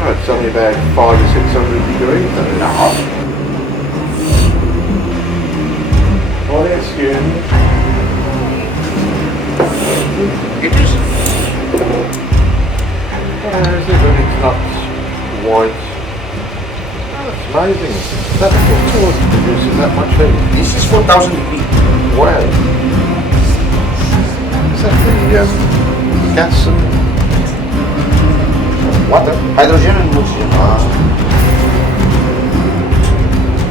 Oh, it's only about 500 or 600 degrees. No. Oh, there's Scoon. It is. There's a really cut white. Oh, it's amazing. That tool produces that much heat. This is 4,000 degrees. Wow. Is that the gas and Water, hydrogen and oxygen.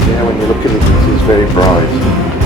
yeah, when you look at it, it is very bright.